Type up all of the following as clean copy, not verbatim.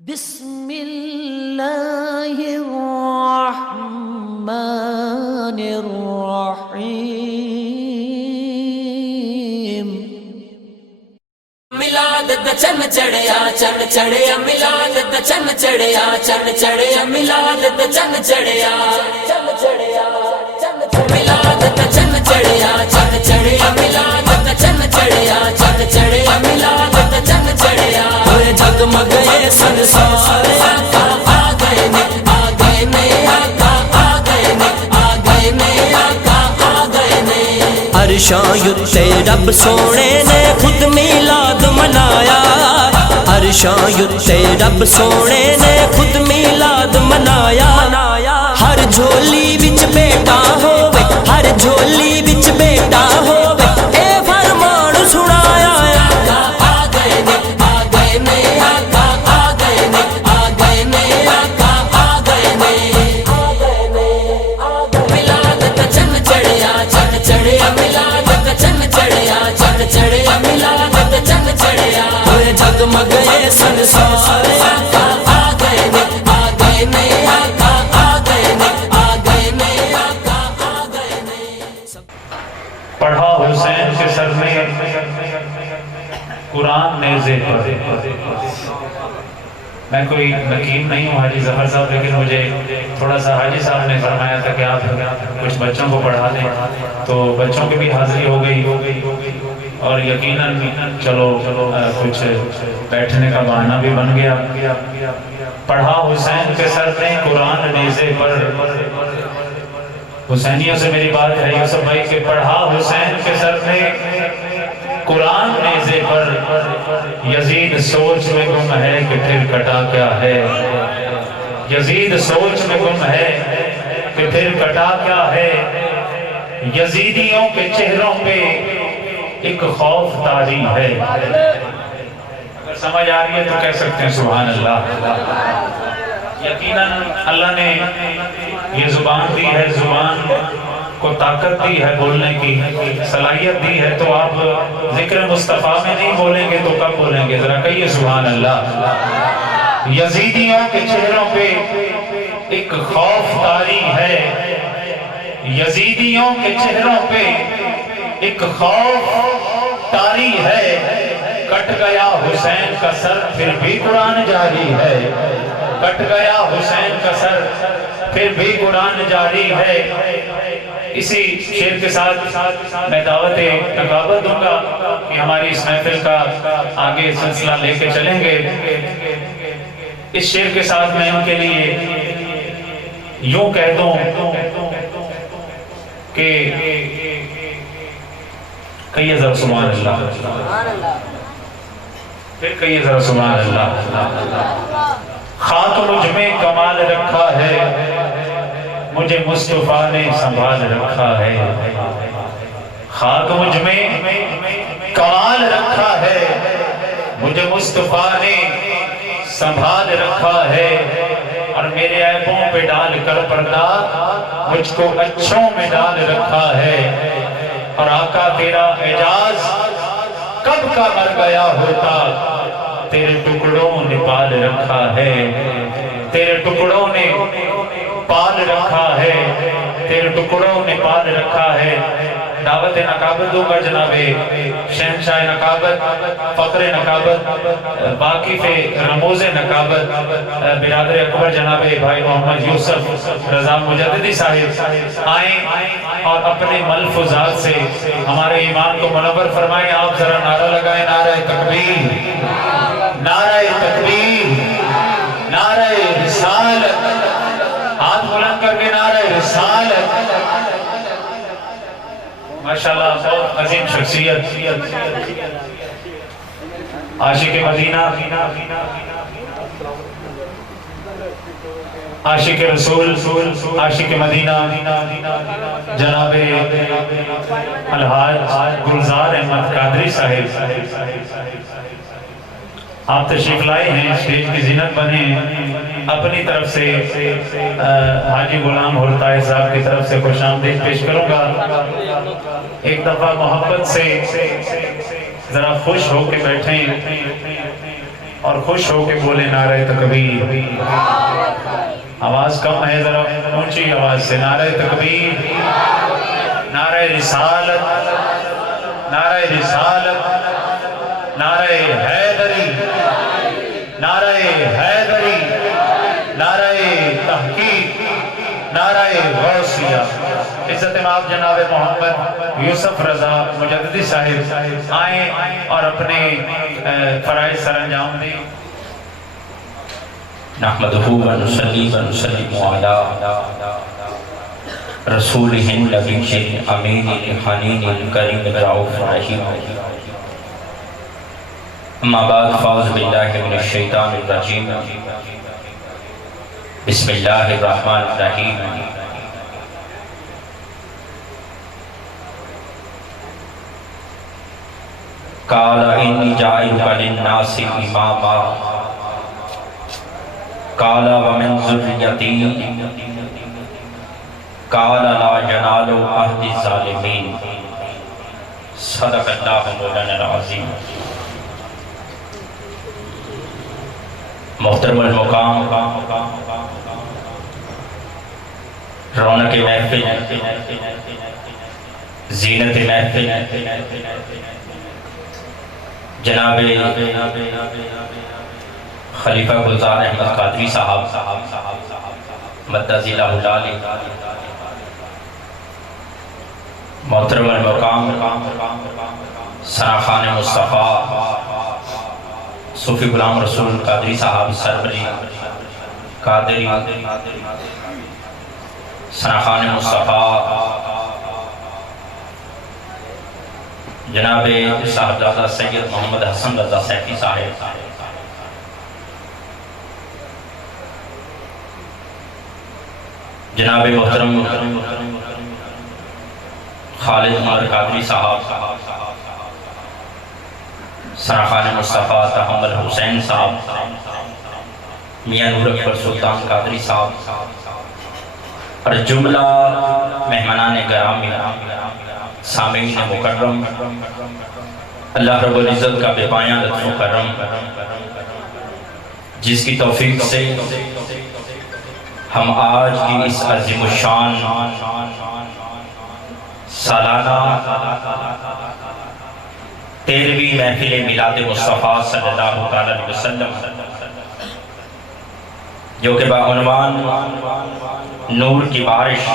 بسم اللہ الرحمن الرحیم میلاد دا چن چڑھیا میلاد دا چن چڑھیا میلاد دا چن چڑھیا میلاد دا چن چڑھیا میلاد دا چن چڑھیا میلاد دا چن چڑھیا ہوئے جگمگ یہ سنسار آقا آ گئے نے آقا آ گئے نے آقا آ گئے نے عرشاں یتے رب سونے نے خود میلاد منایا عرشاں یتے رب سونے نے خود میلاد منایا ہر جھولی وچ بیٹا ہووے ہر جھولی وچ بیٹا ہووے اے فرمان سنایا آقا آ گئے نے آقا آ گئے نے آقا آ گئے نے میلاد دا چن چڑھیا میلاد دا چن چڑھیا میلاد دا چن چڑھیا ہوئے جگمگ یہ سنسار آقا آ گئے نے آقا آ گئے نے آقا آ گئے نے پڑھا حسین کے سر میں قرآن نیزے پر میں کوئی نکیم نہیں ہوں حاجی ظفر صاحب لیکن مجھے تھوڑا سا حاجی صاحب نے فرمایا تھا کہ آپ کچھ بچوں کو پڑھا دیں تو بچوں کی بھی حاضری ہو گئی اور یقیناً چلو کچھ بیٹھنے کا بہانہ بھی بن گیا پڑھا حسین کے سر میں قرآن نیزے پر حسینیوں سے میری بات ہے یوسف بھائی کہ پڑھا حسین کے سر میں قرآن نیزے پر یزید سوچ میں گم ہے کہ پھر کٹا کیا ہے یزید سوچ میں گم ہے کہ پھر کٹا کیا ہے یزیدیوں کے چہروں پہ ایک خوف طاری ہے اگر سمجھ آ رہی ہے تو کہہ سکتے ہیں سبحان اللہ یقیناً اللہ نے یہ زبان دی ہے زبان کو طاقت دی ہے بولنے کی صلاحیت دی ہے تو آپ ذکر مصطفیٰ میں نہیں بولیں گے تو کب بولیں گے ذرا کہیے سبحان اللہ یزیدیوں کے چہروں پہ ایک خوف طاری ہے یزیدیوں کے چہروں پہ ایک خوف طاری ہے کٹ گیا حسین کا سر پھر بھی قرآن جاری ہے کٹ گیا حسین کا سر پھر بھی قرآن جاری ہے اسی شعر کے ساتھ میں دعوت تقابل دوں گا کہ ہماری اس محفل کا آگے سلسلہ لے کے چلیں گے اس شعر کے ساتھ میں ان کے لیے یوں کہہ دوں کہ کہیے ذرا سبحان اللہ پھر کہیے ذرا سبحان اللہ خاک مجھ میں کمال رکھا ہے مجھے مصطفیٰ نے سنبھال رکھا ہے خاک مجھ میں کمال رکھا ہے مجھے مصطفیٰ نے سنبھال رکھا ہے اور میرے عیبوں پہ ڈال کر پردہ مجھ کو اچھوں میں ڈال رکھا ہے اور آقا تیرا اعجاز کب کا مر گیا ہوتا تیرے ٹکڑوں نے پال رکھا ہے تیرے ٹکڑوں نے پال رکھا ہے تیرے ٹکڑوں نے پال رکھا ہے دعوت نقابت دوں گا جناب شہنشاہ نقابت فقر نقابت باقی پہ رموز نقابت برادر اکبر جناب بھائی محمد یوسف رضا مجددی صاحب آئیں اور اپنے ملفوظات سے ہمارے ایمان کو منور فرمائیں آپ ذرا نعرہ لگائیں نعرہ تکبیر نعرہ تکبیر نعرہ رسالت ہاتھ بلند کر کے نعرہ رسالت ماشاءاللہ بہت عظیم شخصیت عاشق مدینہ عاشق رسول عاشق مدینہ جناب الحاج گلزار احمد قادری صاحب آپ تشریف لائے ہیں اسٹیج کی زینت بنے اپنی طرف سے حاجی غلام ہرتائے صاحب کی طرف سے خوش آمدید پیش کروں گا ایک دفعہ محبت سے ذرا خوش ہو کے بیٹھیں اور خوش ہو کے بولے نعرہ تکبیر. آواز کم ہے، ذرا اونچی آواز سے نعرہ تکبیر، نعرہ رسالت، نعرہ رسالت، نعرہ حیدری، نعرہ حیدری، نعرہ تحقیق، نعرہ غوثیہ. عزت مآب جناب محمد یوسف رضا مجددی صاحب آئیں اور اپنے فرائض سر انجام دیں. نحمدہ ونصلی ونسلم علی رسولہ النبی امین الحنین الکریم الرؤوف الرحیم. اما بعد فاعوذ باللہ من الشیطان الرجیم. بسم اللہ الرحمن الرحیم. قال انی جاعلک للناس اماما قال ومن ذریتی قال لا ینال عہد الظالمین. صدق اللہ مولانا العظیم. محترم المقام، رونق محفل، زینت محفل، جناب خلیفہ گلزار احمد قادری صاحب مدد اللہ تعالی، محترم المقام ثناخان مصطفیٰ صوفی غلام رسول قادری صاحب سربری قادری، ثناخان مصطفیٰ جناب صاحبزادہ سید محمد حسن رضا سیفی صاحب، جناب محترم خالد عمر قادری صاحب، ثناخان مصطفیٰ تحمل حسین صاحب، میاں نور اکبر سلطان قادری صاحب اور جملہ مہمانان گرامی، سامعین مکرم، اللہ رب العزت کا بے پایاں لطف و کرم، جس کی توفیق سے ہم آج کی اس عظیم الشان سالانہ 13ویں محفل میلاد مصطفیٰ صلی اللہ علیہ وسلم جو کہ بعنوان نور کی بارش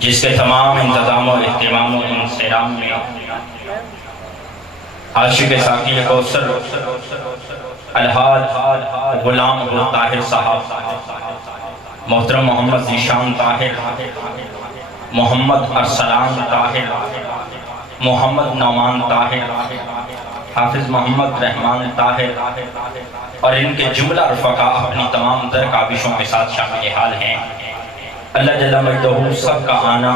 جس کے تمام انتظام و اہتمام و انصرام میں عاشق ساقی کوثر الحاج غلام ابو طاہر صاحب، محترم محمد ذیشان طاہر، محمد ارسلان طاہر، محمد نعمان طاہر، حافظ محمد رحمان طاہر اور ان کے جملہ رفقا اپنی تمام تر کابشوں کے ساتھ شامل حال ہیں. اللہ جل مجدہ سب کا آنا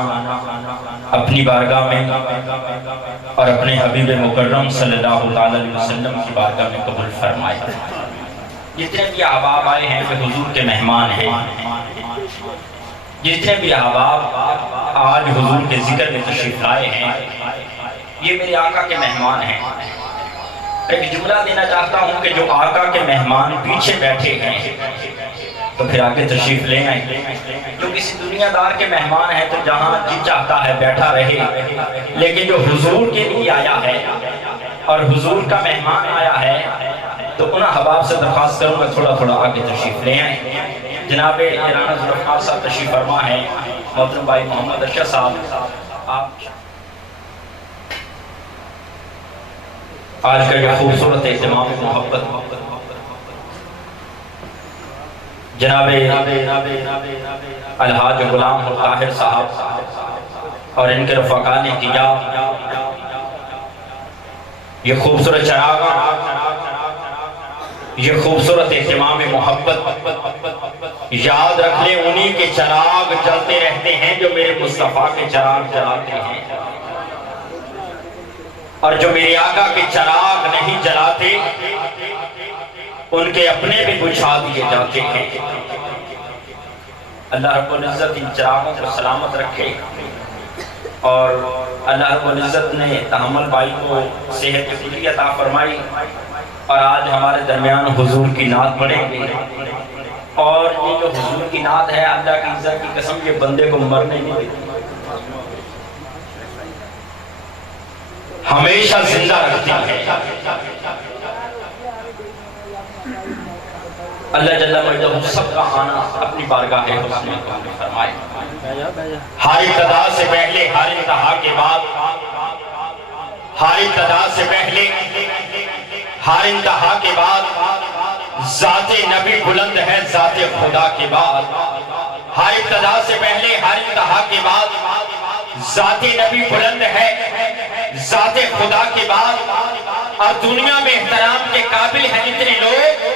اپنی بارگاہ میں اور اپنے حبیب مکرم صلی اللہ علیہ وسلم کی بارگاہ میں قبول فرمائے. جتنے بھی احباب آئے ہیں وہ حضور کے مہمان ہیں. جتنے بھی احباب آج حضور کے ذکر میں تشریف لائے ہیں یہ میرے آقا کے مہمان ہیں. ایک جملہ دینا چاہتا ہوں کہ جو آقا کے مہمان پیچھے بیٹھے ہیں تو پھر آگے تشریف لے آئیں. جو کسی دنیا دار کے مہمان ہیں تو جہاں جی چاہتا ہے بیٹھا رہے، لیکن جو حضور کے لیے آیا ہے اور حضور کا مہمان آیا ہے تو ان احباب سے درخواست کروں گا تھوڑا تھوڑا آگے تشریف لے آئیں. جناب رانا ذوالفقار صاحب تشریف فرما ہے، محترم بھائی محمد ارشد صاحب، آپ آج کا یہ خوبصورت اہتمام محبت جناب الحاج غلام طاہر صاحب اور ان کے رفقا نے کیا. یہ خوبصورت چراغ، یہ خوبصورت اہتمام محبت یاد رکھ لیں، انہی کے چراغ جلتے رہتے ہیں جو میرے مصطفیٰ کے چراغ جلاتے ہیں، اور جو میرے آقا کے چراغ نہیں جلاتے ان کے اپنے بھی بجھا دیے جاتے ہیں. اللہ رب العزت ان چراغوں کو سلامت رکھے. اور اللہ رب العزت نے تحمل بھائی کو صحت کلی عطا فرمائی اور آج ہمارے درمیان حضور کی نعت پڑھیں گے. اور یہ جو حضور کی نعت ہے اللہ کی عزت کی قسم یہ بندے کو مرنے نہیں دیتی, ہمیشہ زندہ رکھتی ہے. اللہ جل مجدہ سب کا آنا اپنی بارگاہ حسن میں فرمائے. ہر ابتدا سے پہلے ہر انتہا کے بعد, ہر ابتدا سے پہلے ہر انتہا کے بعد ذات نبی بلند ہے ذات خدا کے بعد. ہر ابتدا سے پہلے ہر انتہا کے بعد ذات نبی بلند ہے ذات خدا کے بعد. اور دنیا میں احترام کے قابل ہیں جتنے لوگ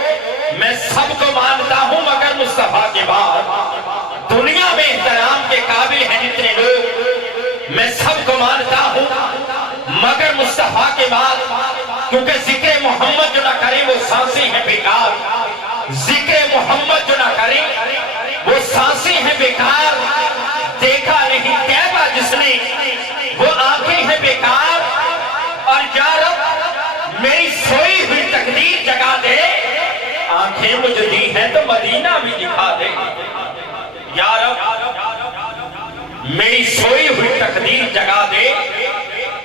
میں سب کو مانتا ہوں مگر مصطفیٰ کے بعد. دنیا میں احترام کے قابل ہیں جتنے لوگ میں سب کو مانتا ہوں مگر مصطفیٰ کے بعد. کیونکہ ذکر محمد جو نہ کرے وہ سانسیں ہیں بیکار, ذکر محمد جو نہ کرے وہ سانسیں ہیں بیکار. دیکھا نہیں کعبہ جس نے وہ آنکھیں ہیں بیکار. اور یا رب میری سوئی ہوئی تقدیر جگا دے, آنکھیں مجھے دی ہیں تو مدینہ بھی دکھا دے. یا رب میری سوئی ہوئی تقدیر جگا دے,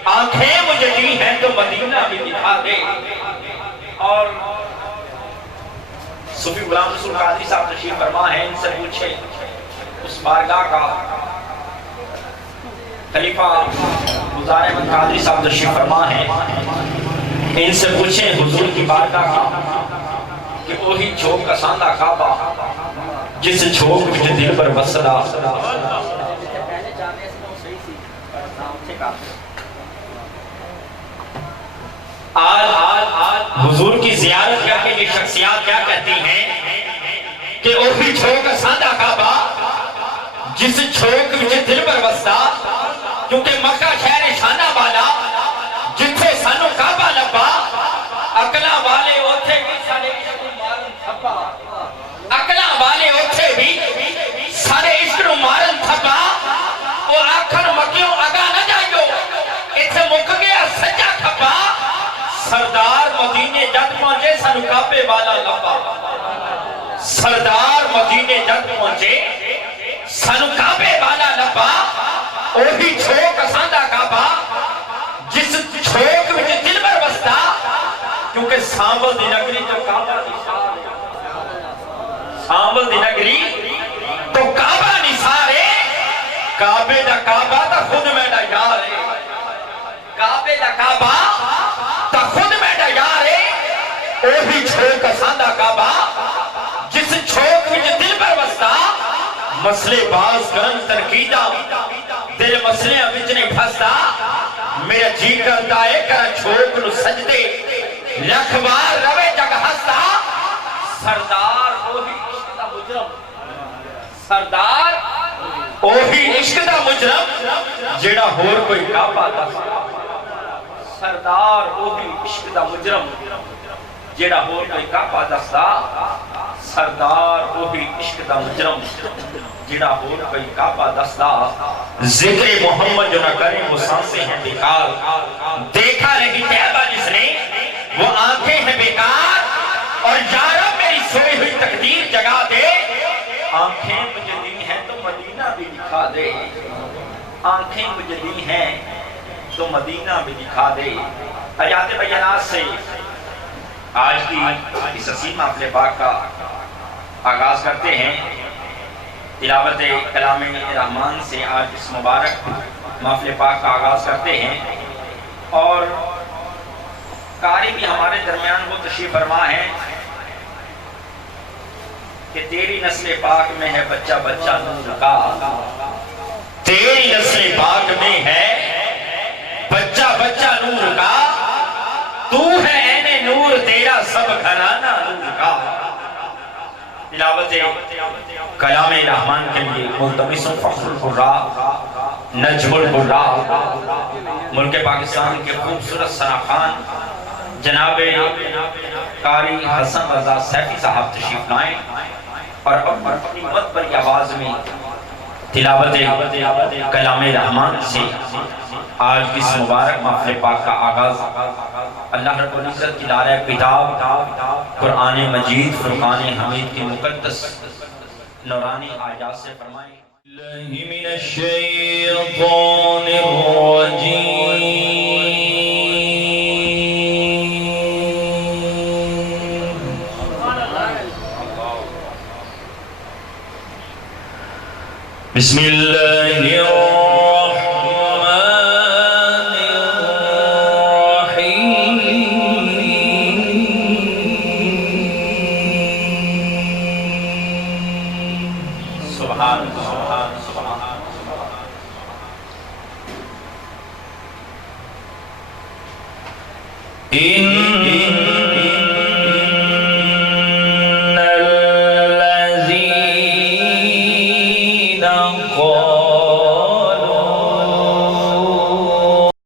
آنکھیں مجھے دی ہیں تو مدینہ بھی دکھا دے. اور صوفی غلام رسول قادری صاحب تشریف فرما ہے, ان سے پوچھے اس بارگاہ کا خلیفہ گزار احمد قادری صاحب تشریف فرما ہے, ان سے پوچھیں حضور کی بارگاہ کا کہ وہی چھوک کا ساندہ کعبہ جس چھوک وچ دل پر وسدا. آج حضور کی زیارت کر کے یہ شخصیات کیا کہتی ہیں کہ وہی چھوک کا ساندہ کعبہ جس چھوک وچ دل پر وسدا. کیونکہ مکہ شہر شانہ والا جتھے سانو کعبہ لبا, اقلاں والے اوتھے بھی سارے عشق نو مارن تھپا, اقلاں والے اوتھے بھی سارے عشق نو مارن تھپا. او آکھن مکیوں اگا نہ جائیو ایتھے مک گیا سجا کھپا. سردار مدینے جد پہنچے سانو کعبے والا لبا, سردار مدینے جد پہنچے سانو کعبے والا لبا. اوہی چھوک ساندہ کعبہ جس چھوک وچ دل بر وسدا. کیونکہ سامبل دی نگری تو کعبہ نثار ہے, سامبل دی نگری تو کعبہ نثار ہے. کعبے دا کعبہ تا خود میڈا یار ہے, کعبے دا کعبہ تا خود میڈا یار ہے. اوہی چھوک ساندہ کعبہ جس چھوک وچ دل بر وسدا. مسئلے باز کرن تنقیدہ تیرے مسئلے وچ نہیں پھسدا. میرا جی کرتا ہے کرا چھوک نو سجدے لکھ بار روے جگ ہستا. سردار اوہی عشق دا مجرم, سردار اوہی عشق دا مجرم جیڑا ہور کوئی کعبہ دستا. سردار اوہی عشق دا مجرم جیڑا ہور کوئی کعبہ دستا. سردار اوہی عشق دا مجرم جیڑا ہور کوئی کعبہ دستا. ذکر محمد جو نہ کریں وہ سانسیں ہیں بیکار. دیکھا نہیں کعبہ جس نے وہ آنکھیں ہیں بیکار. اور یا رب میری سوئی ہوئی تقدیر جگا دے, آنکھیں مجھے دی ہیں تو مدینہ بھی دکھا دے. آنکھیں مجھے دی ہیں تو مدینہ بھی دکھا دے. آیات بینات سے آج کی اس عظیم محفل پاک کا آغاز کرتے ہیں. تلاوت کلام رحمان سے آج اس مبارک محفل پاک کا آغاز کرتے ہیں. اور قاری بھی ہمارے درمیان وہ تشریف فرما ہے کہ تیری نسل پاک میں ہے بچہ بچہ نور کا. تیری نسل پاک میں ہے بچہ بچہ نور کا. تو ہے عین نور تیرا سب گھرانہ نور کا. تلاوت کلام رحمان کے لیے ملتمس فخر القراء نجم القراء ملک پاکستان کے خوبصورت ثناخوان جناب قاری حسن رضا سیفی صاحب تشریف لائیں اور اپنی مت بری آواز میں تلاوت کلام رحمان سے آج کی اس مبارک محفل پاک کا آغاز اللہ رب العزت کی دار کتاب قرآن مجید فرقان حمید کی مقدس نورانی آیات سے فرمائیں۔ اللہ من الشیطان الرجیم بسم اللہ الرحمن الرحیم سبحان سبحان سبحان ان